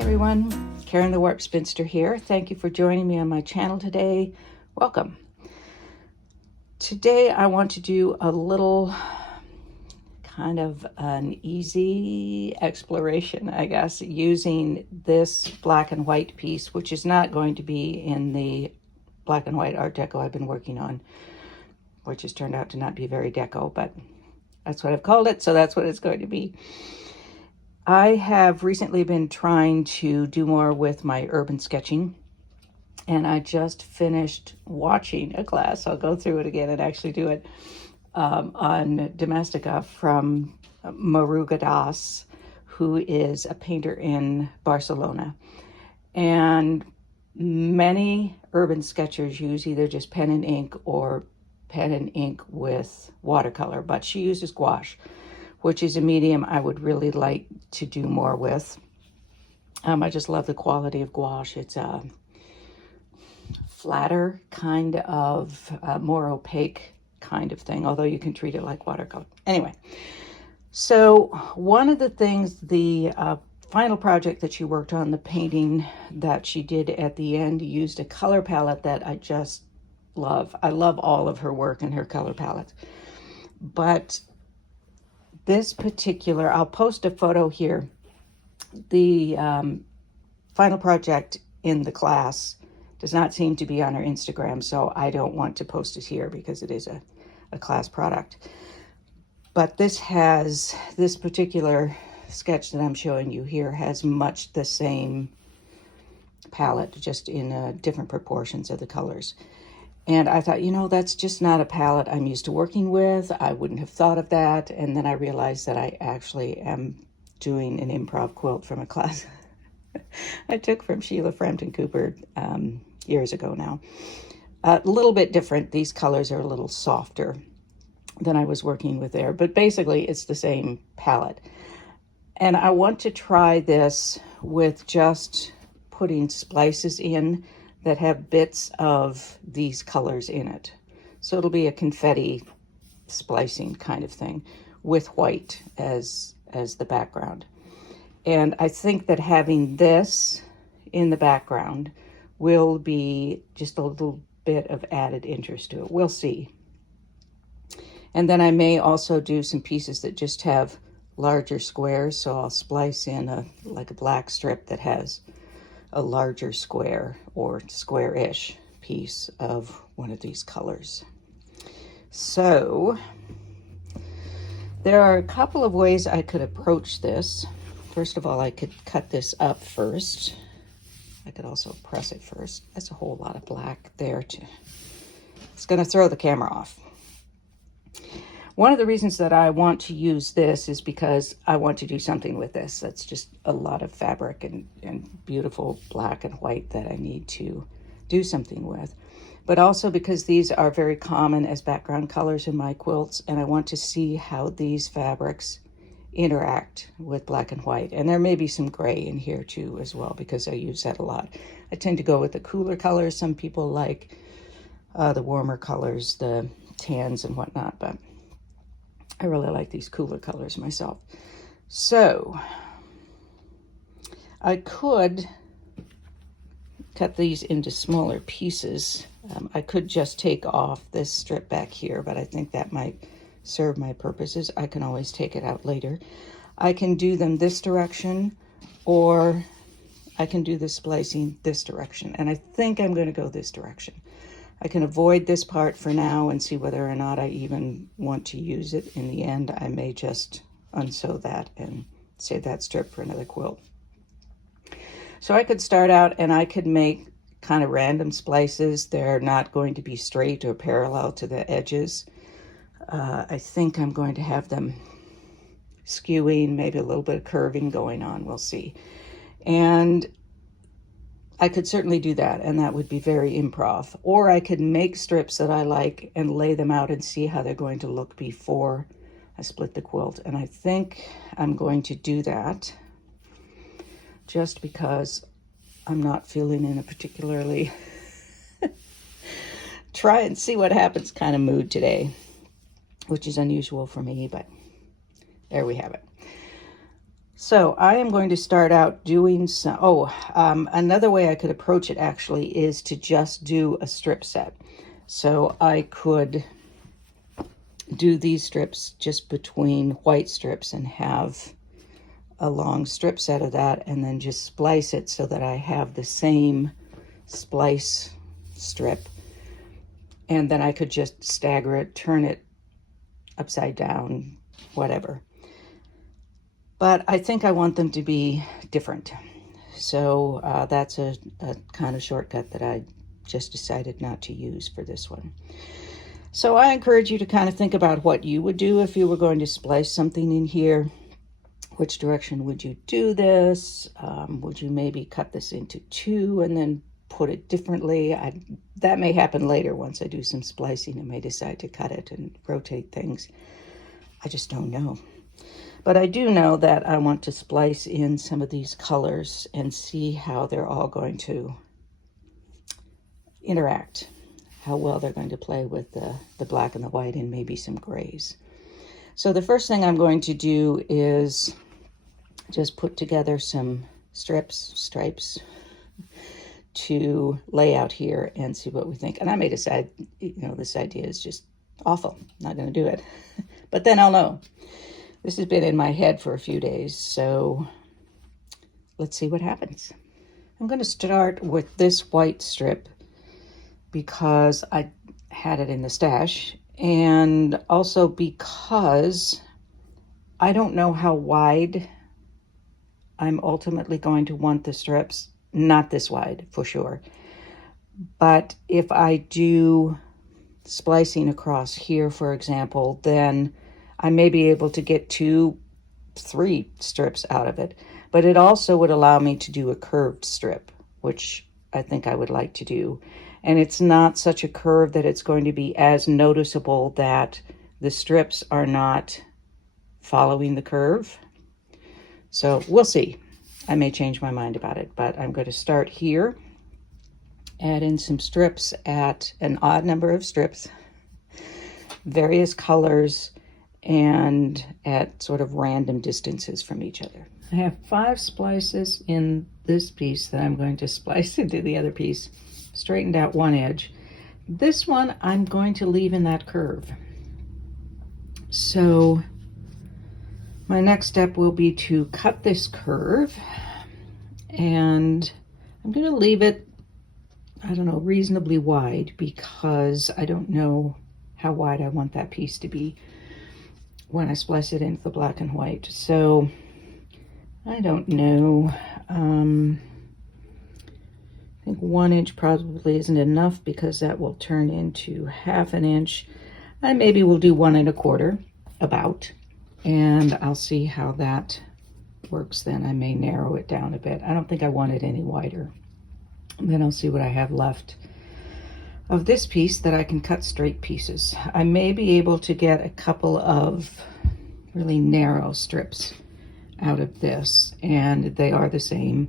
Everyone, Karen the Warp Spinster here. Thank you for joining me on my channel today. Welcome. Today I want to do a little kind of an easy exploration, I guess, using this black and white piece, which is not going to be in the black and white Art Deco I've been working on, which has turned out to not be very deco, but that's what I've called it, so that's what it's going to be. I have recently been trying to do more with my urban sketching, and I just finished watching a class. I'll go through it again and actually do it on Domestica from Maru Godas, who is a painter in Barcelona. And many urban sketchers use either just pen and ink or pen and ink with watercolor, but she uses gouache, which is a medium I would really like to do more with. I just love the quality of gouache. It's a flatter kind of, more opaque kind of thing, although you can treat it like watercolor. Anyway, so one of the things, the final project that she worked on, the painting that she did at the end, used a color palette that I just love. I love all of her work and her color palette. But this particular, I'll post a photo here. The final project in the class does not seem to be on her Instagram, so I don't want to post it here because it is a class product. But this particular sketch that I'm showing you here has much the same palette, just in different proportions of the colors. And I thought, you know, that's just not a palette I'm used to working with. I wouldn't have thought of that. And then I realized that I actually am doing an improv quilt from a class I took from Sheila Frampton Cooper years ago now. A little bit different. These colors are a little softer than I was working with there, but basically it's the same palette. And I want to try this with just putting splices in that have bits of these colors in it. So it'll be a confetti splicing kind of thing with white as the background. And I think that having this in the background will be just a little bit of added interest to it. We'll see. And then I may also do some pieces that just have larger squares. So I'll splice in like a black strip that has a larger square or square-ish piece of one of these colors. So there are a couple of ways I could approach this. First of all, I could cut this up first. I could also press it first. That's a whole lot of black there too. It's going to throw the camera off. One of the reasons that I want to use this is because I want to do something with this. That's just a lot of fabric and beautiful black and white that I need to do something with. But also because these are very common as background colors in my quilts, and I want to see how these fabrics interact with black and white. And there may be some gray in here too as well, because I use that a lot. I tend to go with the cooler colors. Some people like the warmer colors, the tans and whatnot, but I really like these cooler colors myself. So I could cut these into smaller pieces. I could just take off this strip back here, but I think that might serve my purposes. I can always take it out later. I can do them this direction, or I can do the splicing this direction. And I think I'm going to go this direction. I can avoid this part for now and see whether or not I even want to use it in the end. I may just unsew that and save that strip for another quilt. So I could start out and I could make kind of random splices. They're not going to be straight or parallel to the edges. I think I'm going to have them skewing, maybe a little bit of curving going on. We'll see. And I could certainly do that, and that would be very improv. Or I could make strips that I like and lay them out and see how they're going to look before I split the quilt. And I think I'm going to do that just because I'm not feeling in a particularly try and see what happens kind of mood today, which is unusual for me, but there we have it. So I am going to start out doing some, another way I could approach it actually is to just do a strip set. So I could do these strips just between white strips and have a long strip set of that, and then just splice it so that I have the same splice strip. And then I could just stagger it, turn it upside down, whatever. But I think I want them to be different. So that's a kind of shortcut that I just decided not to use for this one. So I encourage you to kind of think about what you would do if you were going to splice something in here. Which direction would you do this? Would you maybe cut this into two and then put it differently? That may happen later once I do some splicing. I may decide to cut it and rotate things. I just don't know. But I do know that I want to splice in some of these colors and see how they're all going to interact, how well they're going to play with the black and the white and maybe some grays. So the first thing I'm going to do is just put together some stripes to lay out here and see what we think. And I may decide, this idea is just awful, not going to do it. But then I'll know. This has been in my head for a few days, so let's see what happens. I'm going to start with this white strip because I had it in the stash, and also because I don't know how wide I'm ultimately going to want the strips. Not this wide, for sure. But if I do splicing across here, for example, then I may be able to get 2-3 strips out of it. But it also would allow me to do a curved strip, which I think I would like to do. And it's not such a curve that it's going to be as noticeable that the strips are not following the curve. So we'll see. I may change my mind about it, but I'm going to start here, add in some strips at an odd number of strips, various colors, and at sort of random distances from each other. I have 5 splices in this piece that I'm going to splice into the other piece, straightened out one edge. This one I'm going to leave in that curve. So my next step will be to cut this curve, and I'm going to leave it, reasonably wide, because I don't know how wide I want that piece to be when I splice it into the black and white. So I don't know. I think 1 inch probably isn't enough because that will turn into 1/2 inch. I maybe will do 1 1/4 about, and I'll see how that works then. I may narrow it down a bit. I don't think I want it any wider. And then I'll see what I have left of this piece that I can cut straight pieces. I may be able to get a couple of really narrow strips out of this, and they are the same.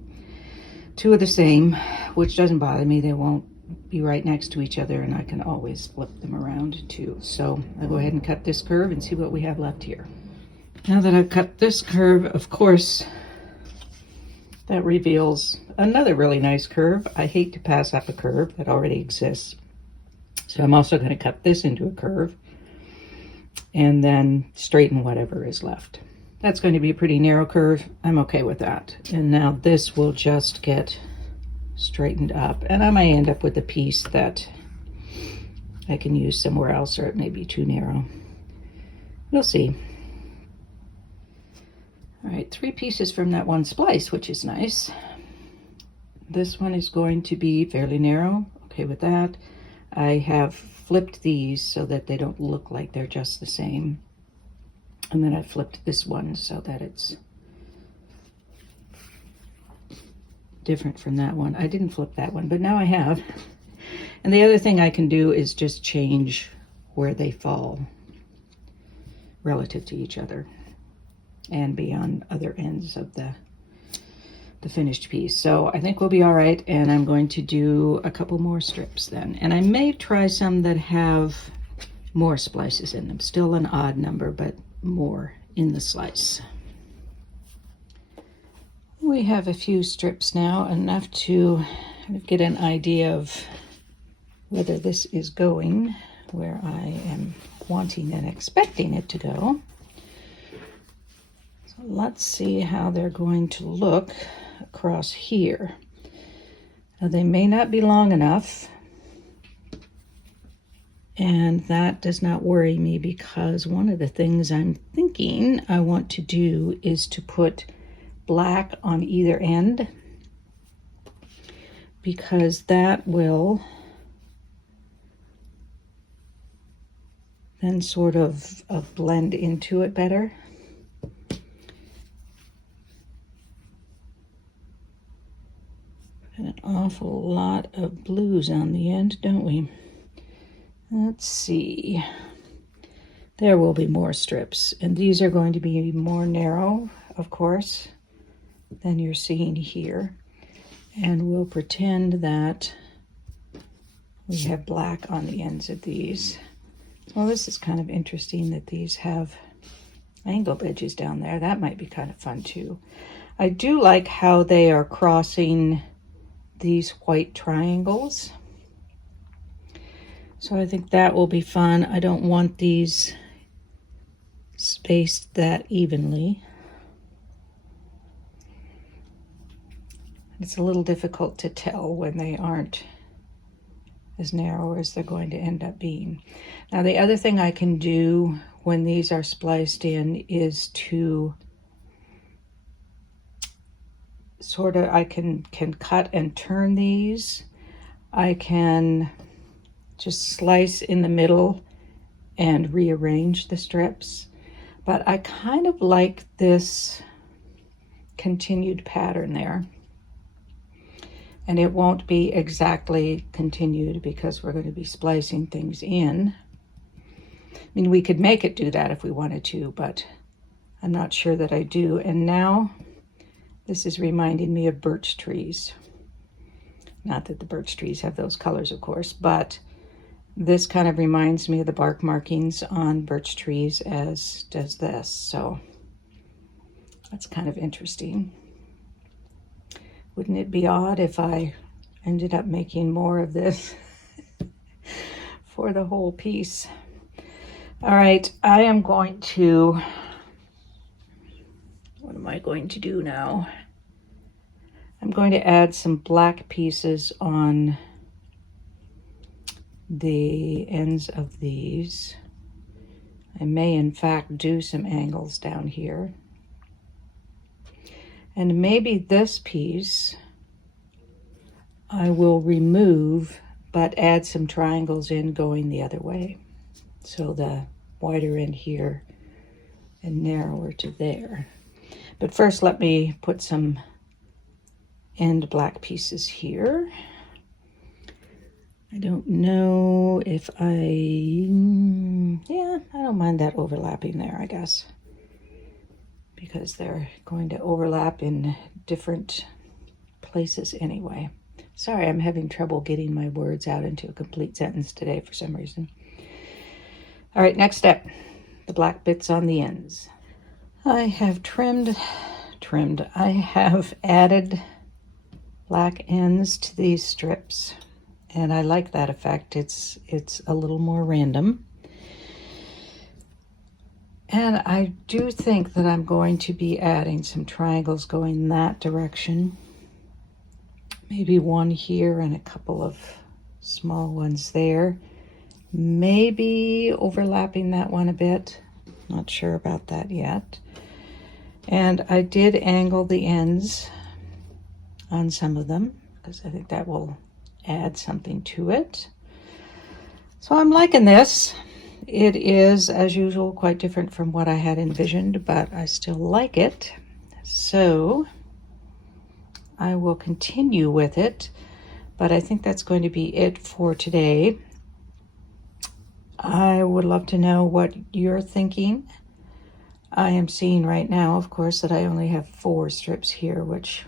2 are the same, which doesn't bother me. They won't be right next to each other, and I can always flip them around too. So I'll go ahead and cut this curve and see what we have left here. Now that I've cut this curve, of course, that reveals another really nice curve. I hate to pass up a curve that already exists. So I'm also going to cut this into a curve and then straighten whatever is left. That's going to be a pretty narrow curve. I'm okay with that. And now this will just get straightened up, and I may end up with a piece that I can use somewhere else, or it may be too narrow. We'll see. All right, 3 pieces from that one splice, which is nice. This one is going to be fairly narrow. Okay with that. I have flipped these so that they don't look like they're just the same. And then I flipped this one so that it's different from that one. I didn't flip that one, but now I have. And the other thing I can do is just change where they fall relative to each other and be on other ends of the finished piece. So I think we'll be all right, and I'm going to do a couple more strips then. And I may try some that have more splices in them. Still an odd number, but more in the slice. We have a few strips now, enough to get an idea of whether this is going where I am wanting and expecting it to go. So let's see how they're going to look across here. Now, they may not be long enough, and that does not worry me, because one of the things I'm thinking I want to do is to put black on either end, because that will then sort of blend into it better. An awful lot of blues on the end, don't we? Let's see. There will be more strips, and these are going to be more narrow, of course, than you're seeing here. And we'll pretend that we have black on the ends of these. Well, this is kind of interesting that these have angled edges down there. That might be kind of fun too. I do like how they are crossing these white triangles. So I think that will be fun. I don't want these spaced that evenly. It's a little difficult to tell when they aren't as narrow as they're going to end up being. Now, the other thing I can do when these are spliced in is to sort of, I can cut and turn these. I can just slice in the middle and rearrange the strips. But I kind of like this continued pattern there. And it won't be exactly continued because we're going to be splicing things in. I mean, we could make it do that if we wanted to, but I'm not sure that I do. And now this is reminding me of birch trees. Not that the birch trees have those colors, of course, but this kind of reminds me of the bark markings on birch trees, as does this. So that's kind of interesting. Wouldn't it be odd if I ended up making more of this for the whole piece? All right, I am going to, what am I going to do now? I'm going to add some black pieces on the ends of these. I may in fact do some angles down here. And maybe this piece I will remove, but add some triangles in going the other way. So the wider end here and narrower to there. But first, let me put some end black pieces here. I don't know if I don't mind that overlapping there, I guess, because they're going to overlap in different places anyway. Sorry, I'm having trouble getting my words out into a complete sentence today for some reason. All right, next step, the black bits on the ends. I have trimmed. I have added black ends to these strips, and I like that effect. It's a little more random. And I do think that I'm going to be adding some triangles going that direction. Maybe one here and a couple of small ones there. Maybe overlapping that one a bit. Not sure about that yet. And I did angle the ends on some of them because I think that will add something to it. So I'm liking this. It is, as usual, quite different from what I had envisioned, but I still like it. So I will continue with it, but I think that's going to be it for today. I would love to know what you're thinking. I am seeing right now, of course, that I only have 4 strips here, which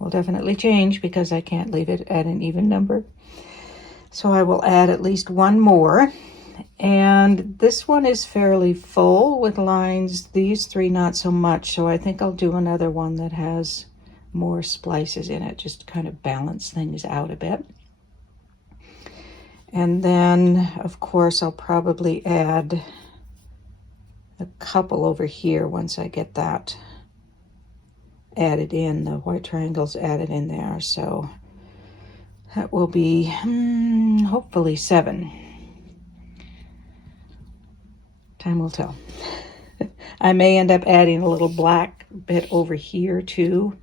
will definitely change because I can't leave it at an even number. So I will add at least one more. And this one is fairly full with lines. These three not so much, so I think I'll do another one that has more splices in it, just to kind of balance things out a bit. And then, of course, I'll probably add a couple over here once I get that added in, the white triangles added in there. So that will be hopefully 7. Time will tell. I may end up adding a little black bit over here too.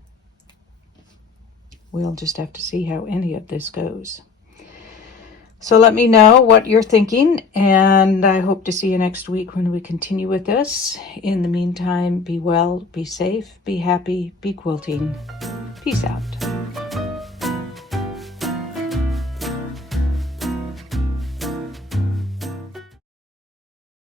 We'll just have to see how any of this goes. So let me know what you're thinking, and I hope to see you next week when we continue with this. In the meantime, be well, be safe, be happy, be quilting. Peace out.